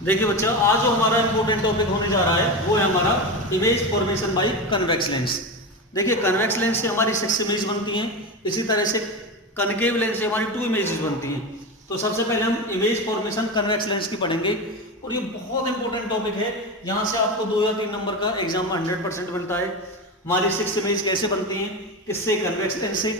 देखिए बच्चा, आज जो हमारा इंपॉर्टेंट टॉपिक होने जा रहा है वो है हमारा image formation by convex lens. देखिए, कन्वेक्स लेंस से हमारी 6 इमेज बनती हैं, इसी तरह से कनकेव लेंस से हमारी 2 इमेजेस बनती हैं। तो सबसे पहले हम इमेज फॉर्मेशन कन्वेक्स लेंस की पढ़ेंगे और ये बहुत इंपॉर्टेंट टॉपिक है। यहाँ से आपको 2 या 3 नंबर का एग्जाम में 100% बनता है। हमारी 6 इमेज कैसे बनती हैं, किससे? कन्वेक्स लेंस से।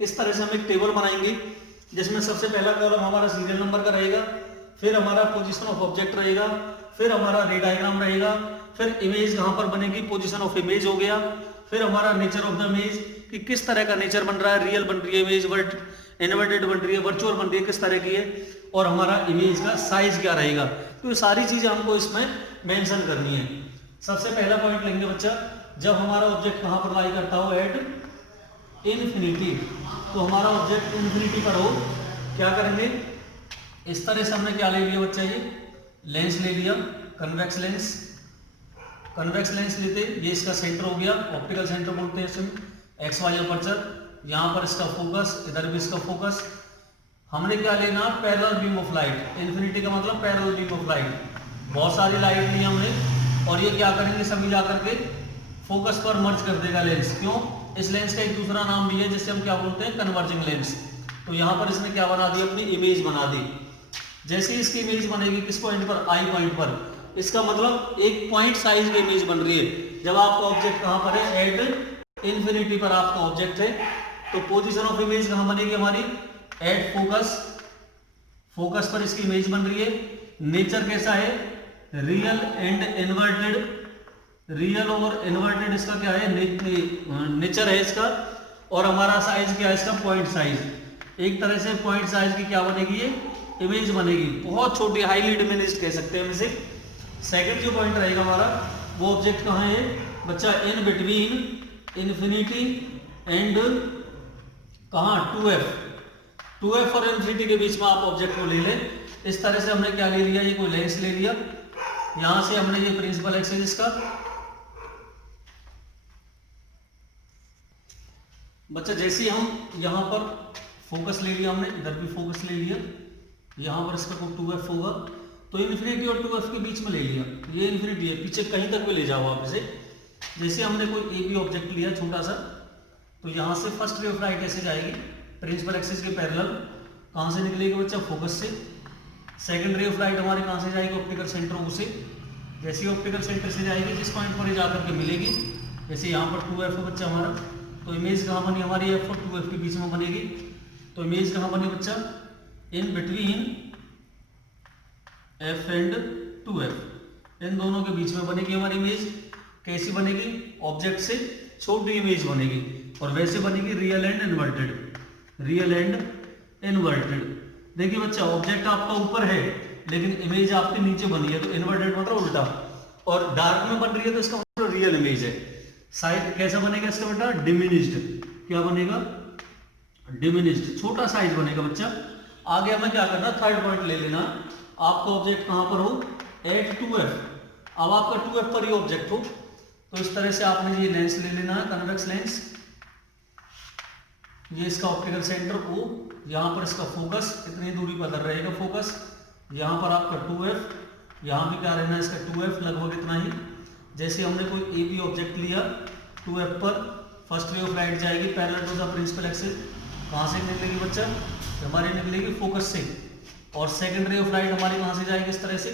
इस तरह से हम एक टेबल बनाएंगे जिसमें सबसे पहला कॉलम हमारा सीरियल नंबर का रहेगा, फिर हमारा पोजीशन ऑफ ऑब्जेक्ट रहेगा, फिर हमारा रे डायग्राम रहेगा, फिर इमेज कहाँ पर बनेगी, पोजीशन ऑफ इमेज हो गया, फिर हमारा नेचर ऑफ द इमेज कि किस तरह का नेचर बन रहा है, रियल बन रही है इमेज, इन्वर्टेड बन रही है, वर्चुअल बन रही है, किस तरह की है, और हमारा इमेज का साइज क्या रहेगा। तो ये सारी चीजें हमको इसमें मेंशन करनी है। सबसे पहला पॉइंट लेंगे बच्चा, जब हमारा ऑब्जेक्ट कहाँ पर लाई करता हो, एट इन्फिनिटी, तो हमारा ऑब्जेक्ट इन्फिनिटी पर हो, क्या करेंगे, इस तरह से हमने क्या ले लिया बच्चा, ये लेंस ले लिया, कन्वेक्स लेंस। कन्वेक्स लेंस लेते, ये इसका सेंटर हो गया, ऑप्टिकल सेंटर बोलते हैं इसमें, एक्स वाई अपर्चर, यहाँ पर इसका फोकस, इधर भी इसका फोकस। हमने क्या लेना, parallel beam of light. Infinity का मतलब पैरेलल बीम ऑफ लाइट। बहुत सारी लाइट ली हमने और ये क्या करेंगे, सभी जाकर के फोकस पर मर्ज कर देगा लेंस। क्यों? इस लेंस का एक दूसरा नाम भी है जिससे हम क्या बोलते हैं, कन्वर्जिंग लेंस। तो यहाँ पर इसने क्या बना दी, अपनी इमेज बना दी। जैसे ही इसकी इमेज बनेगी किस पॉइंट पर, आई पॉइंट पर, इसका मतलब एक पॉइंट साइज की इमेज बन रही है। जब आपका ऑब्जेक्ट कहां पर है, एट इन्फिनिटी पर आपका ऑब्जेक्ट है, तो पोजीशन ऑफ इमेज कहां बनेगी हमारी, एट फोकस। फोकस पर इसकी इमेज बन रही है। नेचर कैसा है, रियल एंड इन्वर्टेड। रियल और इन्वर्टेड इसका क्या है, नेचर है इसका। और हमारा साइज क्या है इसका, पॉइंट साइज। एक तरह से पॉइंट साइज की क्या बनेगी, ये इमेज बनेगी, बहुत छोटी, हाईली डिमिनिश्ड कह सकते हैं हम इसे। सेकंड जो पॉइंट रहेगा हमारा, वो ऑब्जेक्ट कहाँ है बच्चा, इन बिटवीन इन्फिनिटी एंड कहाँ, 2f। 2f और इन्फिनिटी के बीच में आप ऑब्जेक्ट को ले लें। इस तरह से हमने क्या ले लिया, ये कोई लेंस ले लिया, यहां से हमने ये प्रिंसिपल एक्सिस इसका बच्चा, जैसे हम यहां पर फोकस ले लिया हमने, इधर भी फोकस ले लिया, यहाँ पर इसका कोई 2f होगा, तो इन्फिनिटी और 2f के बीच में ले लिया। ये इन्फिनिटी है, पीछे कहीं तक भी ले जाओ आप इसे। जैसे हमने कोई ए बी ऑब्जेक्ट लिया छोटा सा, तो यहाँ से फर्स्ट रे ऑफ लाइट ऐसे जाएगी प्रिंसिपल एक्सिस के पैरेलल। कहाँ से निकलेगी बच्चा, फोकस से। सेकंड रे ऑफ लाइट हमारे कहाँ से जाएगी, ऑप्टिकल सेंटर से। जैसे ही ऑप्टिकल सेंटर से जाएगी, जिस पॉइंट पर जाकर के मिलेगी, जैसे यहाँ पर 2f है बच्चा हमारा, तो इमेज कहाँ बनी हमारी, f और 2f के बीच में बनेगी। तो इमेज कहाँ बनी बच्चा, in between f and 2f, इन दोनों के बीच में बनेगी हमारी इमेज। कैसी बनेगी, ऑब्जेक्ट से छोटी इमेज बनेगी, और वैसे बनेगी real and inverted. Real and inverted. देखिए बच्चा, ऑब्जेक्ट आपका ऊपर है लेकिन इमेज आपके नीचे बनी है, तो इन्वर्टेड मतलब उल्टा, और डार्क में बन रही है तो इसका मतलब रियल इमेज है। साइज कैसा बनेगा इसका बेटा, डिमिनिश्ड। क्या बनेगा, डिमिनिश्ड, छोटा साइज बनेगा बच्चा। आगे हमें क्या करना, थर्ड पॉइंट ले लेना। आपका ऑब्जेक्ट कहां पर हो, एट 2f। अब आपका 2f पर ही ऑब्जेक्ट हो, तो इस तरह से आपने ये लेंस ले लेना है, कन्वेक्स लेंस। ये इसका ऑप्टिकल सेंटर O, यहाँ पर इसका फोकस, इतनी दूरी पर इधर रहेगा फोकस। यहाँ पर आपका 2f, यहाँ भी क्या रहना है इसका 2f, लगभग इतना ही। जैसे हमने कोई ए बी ऑब्जेक्ट लिया, 2f पर फर्स्ट रे ऑफ लाइट जाएगी parallel to the principal axis. कहाँ से निकलेगी बच्चा, हमारी निकलेगी फोकस से। और सेकंड रे ऑफ लाइट हमारी कहाँ से जाएगी, इस तरह से।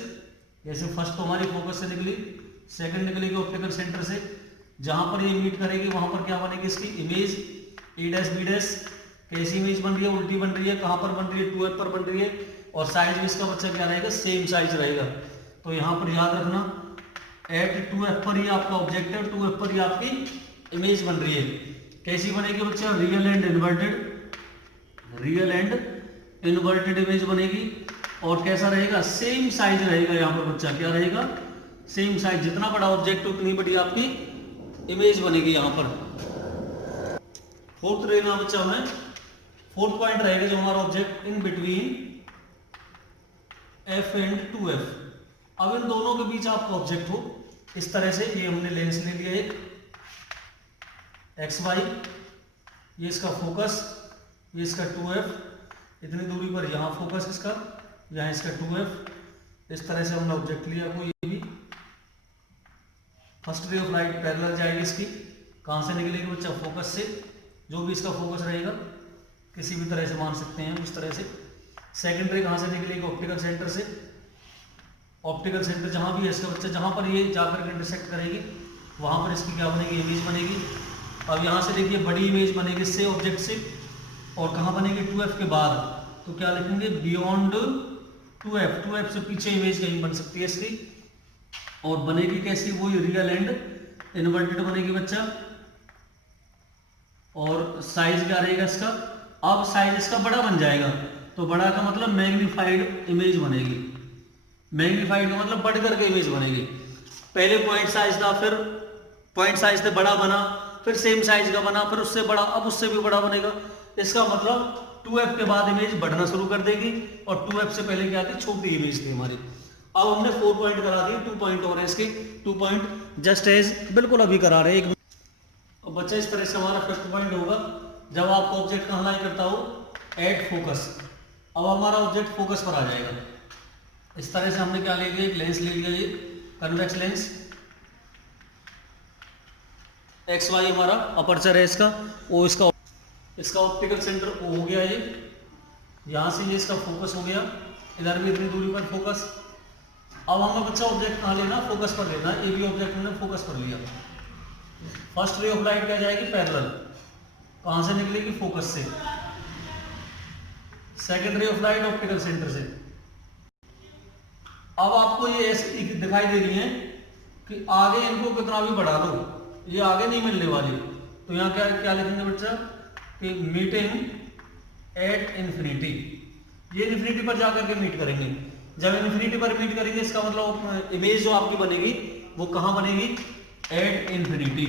जैसे फर्स्ट तो हमारी फोकस से निकली, सेकंड निकलेगी ऑप्टिकल सेंटर से। जहां पर ये मीट करेगी वहां पर क्या बनेगी इसकी इमेज, ए डैश बी डैश। कैसी इमेज बन रही है, उल्टी बन रही है, कहां पर बन रही है, 2f पर बन रही है, और साइज भी इसका बच्चा क्या रहेगा, सेम साइज रहेगा। तो यहाँ पर याद रखना, एट 2f पर ही आपका ऑब्जेक्ट है, 2f पर ही आपकी इमेज बन रही है। कैसी बनेगी बच्चा, real and inverted. Real and inverted image बनेगी, और कैसा रहेगा, सेम साइज रहेगा। यहाँ पर बच्चा क्या रहेगा, सेम साइज, जितना बड़ा ऑब्जेक्ट उतनी बड़ी आपकी इमेज बनेगी यहाँ पर। फोर्थ रहेगा बच्चा हमें, फोर्थ पॉइंट रहेगा जो हमारा object in between f and 2f। अब इन दोनों के बीच आपका ऑब्जेक्ट हो, इस तरह से। ये हमने लेंस ले लिया एक, XY, ये इसका फोकस, ये इसका 2f, इतनी दूरी पर यहाँ फोकस इसका, यहाँ इसका 2f। इस तरह से हमने ऑब्जेक्ट लिया कोई भी, first ray of light parallel जाएगी इसकी, कहाँ से निकलेगी बच्चा, फोकस से, जो भी इसका फोकस रहेगा किसी भी तरह से मान सकते हैं इस तरह से। सेकंड रे कहाँ से निकलेगी, ऑप्टिकल सेंटर से, ऑप्टिकल सेंटर जहाँ भी है इसका बच्चा, जहाँ पर ये जाकर के इंटरसेक्ट करेगी वहाँ पर इसकी क्या बनेगी, इमेज बनेगी। अब यहाँ से देखिए बड़ी इमेज बनेगी इससे, ऑब्जेक्ट से, और कहाँ बनेगी 2f के बाद, तो क्या लिखेंगे, बियॉन्ड 2f, 2f से पीछे इमेज कहीं बन सकती है इसकी, और बनेगी कैसी, वही रियल एंड इन्वर्टेड बनेगी बच्चा। और साइज क्या रहेगा इसका, अब साइज इसका बड़ा बन जाएगा, तो बड़ा का मतलब मैग्नीफाइड इमेज बनेगी, मैग्नीफाइड का मतलब बढ़ करके इमेज बनेगी। पहले पॉइंट साइज था, फिर पॉइंट साइज से बड़ा बना, फिर सेम साइज का बना, फिर उससे बड़ा, अब उससे भी बड़ा बनेगा। इसका मतलब 2f के बाद इमेज बढ़ना शुरू कर देगी, और 2f से पहले क्या थी, छोटी इमेज थी हमारी। अब हमने 4 पॉइंट करा दिए, 2 पॉइंट और है इसके, 2 पॉइंट जस्ट एज बिल्कुल अभी करा रहे हैं। एक बच्चा इस तरह से हमारा फर्स्ट पॉइंट होगा जब आपका ऑब्जेक्ट कहाँ लाई करता हो, एट फोकस। अब हमारा ऑब्जेक्ट फोकस पर आ जाएगा। इस तरह से हमने क्या ले लिया, एक लेंस ले लिया, ये कन्वेक्स लेंस, एक्स वाई हमारा अपर्चर है इसका, वो इसका ऑप्टिकल सेंटर ओ हो गया, ये यहाँ से ये इसका फोकस हो गया, इधर भी इतनी दूरी पर फोकस। अब हमें बच्चा ऑब्जेक्ट कहाँ लेना, फोकस पर लेना, ये भी ऑब्जेक्ट हमने फोकस पर लिया। फर्स्ट रे ऑफ लाइट क्या जाएगी, पैरेलल, कहाँ से निकलेगी, फोकस से। सेकेंड रे ऑफ लाइट ऑप्टिकल सेंटर से। अब आपको ये ऐसे दिखाई दे रही है कि आगे इनको कितना भी बढ़ा दो, ये आगे नहीं मिलने वाली, तो यहाँ क्या क्या लिखेंगे बच्चा, कि मीटिंग एट इन्फिनिटी, ये इन्फिनिटी पर जाकर के मीट करेंगे। जब इन्फिनिटी पर मीट करेंगे इसका मतलब इमेज जो आपकी बनेगी वो कहाँ बनेगी, एट इन्फिनिटी।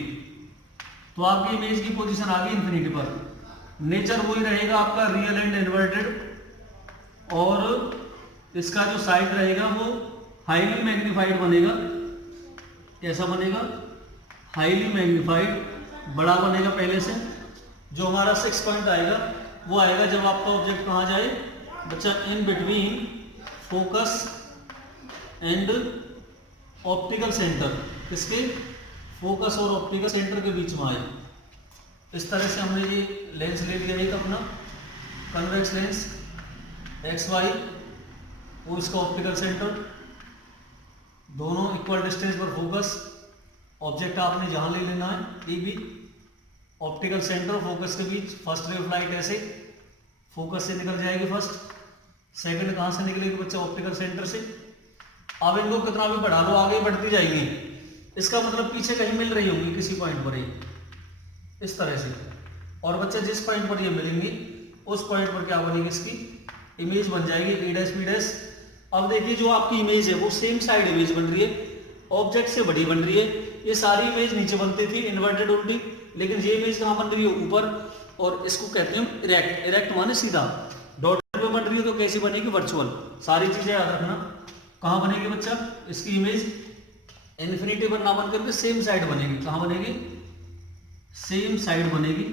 तो आपकी इमेज की पोजीशन आ गई इन्फिनिटी पर। नेचर वही रहेगा आपका, रियल एंड इन्वर्टेड, और इसका जो साइज रहेगा वो हाईली मैग्नीफाइड बनेगा। कैसा बनेगा, हाईली मैग्नीफाइड, बड़ा बनेगा पहले से। जो हमारा 6 पॉइंट आएगा वो आएगा जब आपका ऑब्जेक्ट कहाँ जाए बच्चा, in between focus and optical centre, किसके, फोकस और ऑप्टिकल सेंटर के बीच में आए। इस तरह से हमने ये लेंस ले लिया एक अपना कन्वेक्स लेंस, एक्स वाई, वो इसका ऑप्टिकल सेंटर, दोनों इक्वल डिस्टेंस पर फोकस। ऑब्जेक्ट आपने जहां ले लेना है, ये भी ऑप्टिकल सेंटर फोकस के बीच। फर्स्ट रे ऑफ लाइट ऐसे फोकस से निकल जाएगी फर्स्ट, सेकंड कहां से निकलेगी बच्चा, ऑप्टिकल सेंटर से। अब इनको कितना भी बढ़ा लो आगे बढ़ती जाएंगी, इसका मतलब पीछे कहीं मिल रही होंगी किसी पॉइंट पर ही, इस तरह से। और बच्चे जिस पॉइंट पर ये मिलेंगी उस पॉइंट पर क्या बनेगी, इसकी इमेज बन जाएगी ए डैश बी डैश। अब देखिए जो आपकी इमेज है वो सेम साइड इमेज बन रही है, ऑब्जेक्ट से बड़ी बन रही है। ये सारी इमेज नीचे बनती थी इन्वर्टेड उल्टी, लेकिन ये इमेज कहाँ बन रही है, ऊपर, और इसको कहते हैं इरेक्ट। इरेक्ट माने सीधा, डॉट पे बन रही है तो कैसी बनेगी, वर्चुअल। सारी चीजें याद रखना। कहाँ बनेगी बच्चा, इसकी इमेज इन्फिनिटी पर ना बन करके सेम साइड बनेगी। कहाँ बनेगी, सेम साइड बनेगी।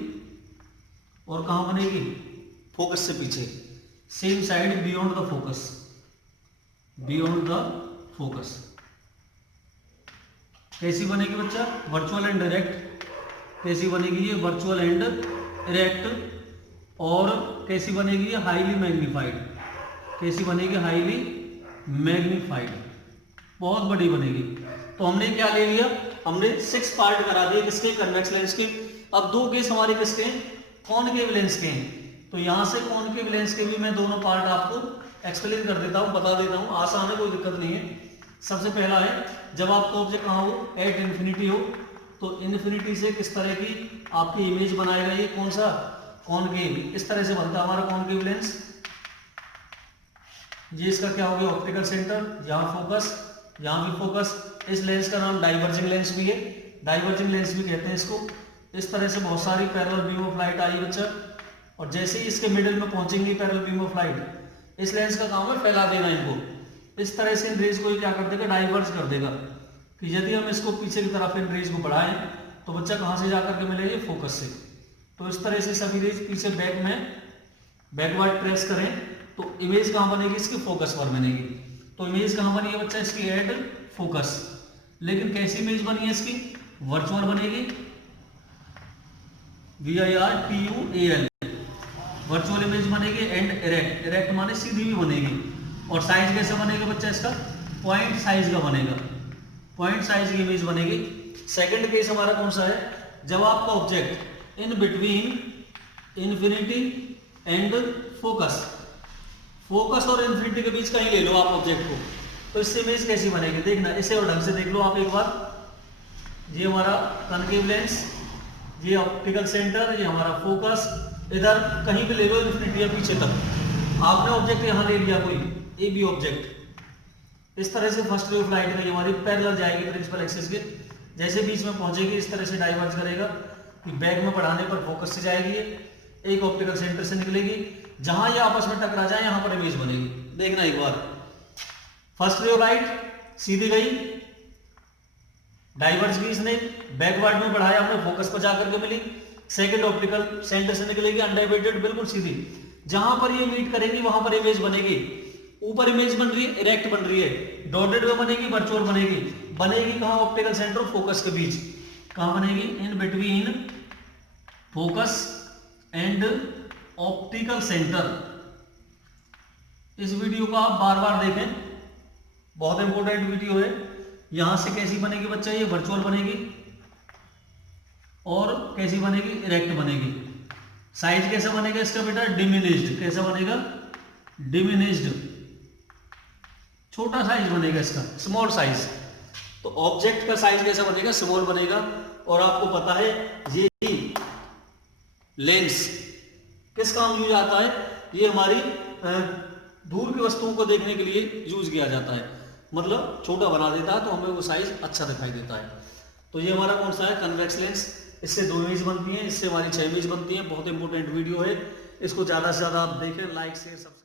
और कहाँ बनेगी, फोकस से पीछे, same side beyond the focus, beyond the focus. कैसी बनेगी बच्चा, वर्चुअल एंड डायरेक्ट। कैसी बनेगी ये, वर्चुअल एंड डायरेक्ट। और कैसी बनेगी ये, हाईली मैग्नीफाइड। कैसी बनेगी, हाईली मैग्नीफाइड, बहुत बड़ी बनेगी। तो हमने क्या ले लिया, हमने 6 पार्ट करा दिए किसके, कन्वेक्स लेंस के। अब 2 केस हमारे किसके हैं, कॉनकेव लेंस के हैं। तो यहां से कॉनकेव लेंस के भी मैं दोनों पार्ट आपको एक्सप्लेन कर देता हूं, बता देता हूं, आसान है, कोई दिक्कत नहीं है। सबसे पहला है, जब आपका ऑब्जेक्ट कहाँ हो, एट इन्फिनिटी हो, तो इन्फिनिटी से किस तरह की आपकी इमेज बनाएगा, ये कौन सा, कॉनकेव। इस तरह से बनता है हमारा कॉनकेव लेंस। ये इसका क्या हो गया, ऑप्टिकल सेंटर, यहाँ फोकस, यहाँ भी फोकस। इस लेंस का नाम डाइवर्जिंग लेंस भी है, डाइवर्जिंग लेंस भी कहते हैं इसको। इस तरह से बहुत सारी पैरेलल बीम ऑफ लाइट आई बच्चा, और जैसे ही इसके मिडिल में पहुंचेंगी पैरेलल बीम ऑफ लाइट, इस लेंस का काम है फैला देना इनको। इस तरह से इन रेज को क्या कर देगा, डाइवर्ज कर देगा। कि यदि हम इसको पीछे की तरफ इन रेज को बढ़ाएं तो बच्चा कहाँ से जाकर के मिलेगी, फोकस से। तो इस तरह से सभी रेज पीछे बैक में बैकवर्ड ट्रेस करें तो इमेज कहाँ बनेगी, इसकी फोकस पर बनेगी। तो इमेज कहाँ बनी है बच्चा इसकी, एट फोकस। लेकिन कैसी इमेज बनी है इसकी, वर्चुअल बनेगी, VIRTUAL, वर्चुअल इमेज बनेगी। एंड इरेक्ट, इरेक्ट माने सीधी भी बनेगी। और साइज कैसे बनेगा बच्चा इसका, पॉइंट साइज का बनेगा, पॉइंट साइज की इमेज बनेगी। सेकंड केस हमारा कौन सा है, जब आपका object in between infinity and focus, focus और इन्फिनिटी के बीच कहीं ले लो आप ऑब्जेक्ट को, तो इससे इमेज कैसी बनेगी देखना। इसे और ढंग से देख लो आप एक बार। ये हमारा कनकेव लेंस, ये ऑप्टिकल सेंटर, ये हमारा फोकस, इधर कहीं भी ले लो इन्फिनिटी या पीछे तक। आपने ऑब्जेक्ट यहाँ ले लिया कोई ए बी ऑब्जेक्ट, इस तरह से फर्स्ट रे ऑफ लाइट में हमारी पैरेलल जाएगी प्रिंसिपल एक्सिस के। जैसे बीच में पहुंचेगी इस तरह से डाइवर्ज करेगा, बैक में बढ़ाने पर फोकस से जाएगी, एक ऑप्टिकल सेंटर से निकलेगी, जहां ये आपस में टकरा जाए यहां पर इमेज बनेगी। देखना एक बार, फर्स्ट रे ऑफ लाइट सीधी गई, डाइवर्ज की इसने, बैकवर्ड में बढ़ाया हमने, फोकस पर जाकर के मिली, सेकंड ऑप्टिकल सेंटर से निकलेगी अनडाइवर्टेड बिल्कुल सीधी, जहां पर ये मीट करेगी वहां पर इमेज बनेगी। ऊपर इमेज बन रही है, इरेक्ट बन रही है, डॉटेड में बनेगी, वर्चुअल बनेगी। बनेगी कहां, ऑप्टिकल सेंटर और फोकस के बीच। कहां बनेगी, in between focus and optical centre. इस वीडियो को आप बार बार देखें, बहुत इंपॉर्टेंट वीडियो है। यहां से कैसी बनेगी बच्चा, ये वर्चुअल बनेगी और कैसी बनेगी, इरेक्ट बनेगी। साइज कैसा बनेगा इसका बेटा, डिमिनिश्ड। कैसा बनेगा, डिमिनिश्ड, छोटा साइज बनेगा इसका, स्मॉल साइज। तो ऑब्जेक्ट का साइज कैसा बनेगा, स्मॉल बनेगा। और आपको पता है ये लेंस किस काम यूज आता है, ये हमारी दूर की वस्तुओं को देखने के लिए यूज किया जाता है, मतलब छोटा बना देता है तो हमें वो साइज अच्छा दिखाई देता है। तो ये हमारा कौन सा है, कन्वेक्स लेंस। इससे 2 इमेज बनती हैं, इससे हमारी 6 इमेज बनती हैं। बहुत इंपॉर्टेंट वीडियो है, इसको ज़्यादा से ज़्यादा आप देखें, लाइक शेयर सब्सक्राइब।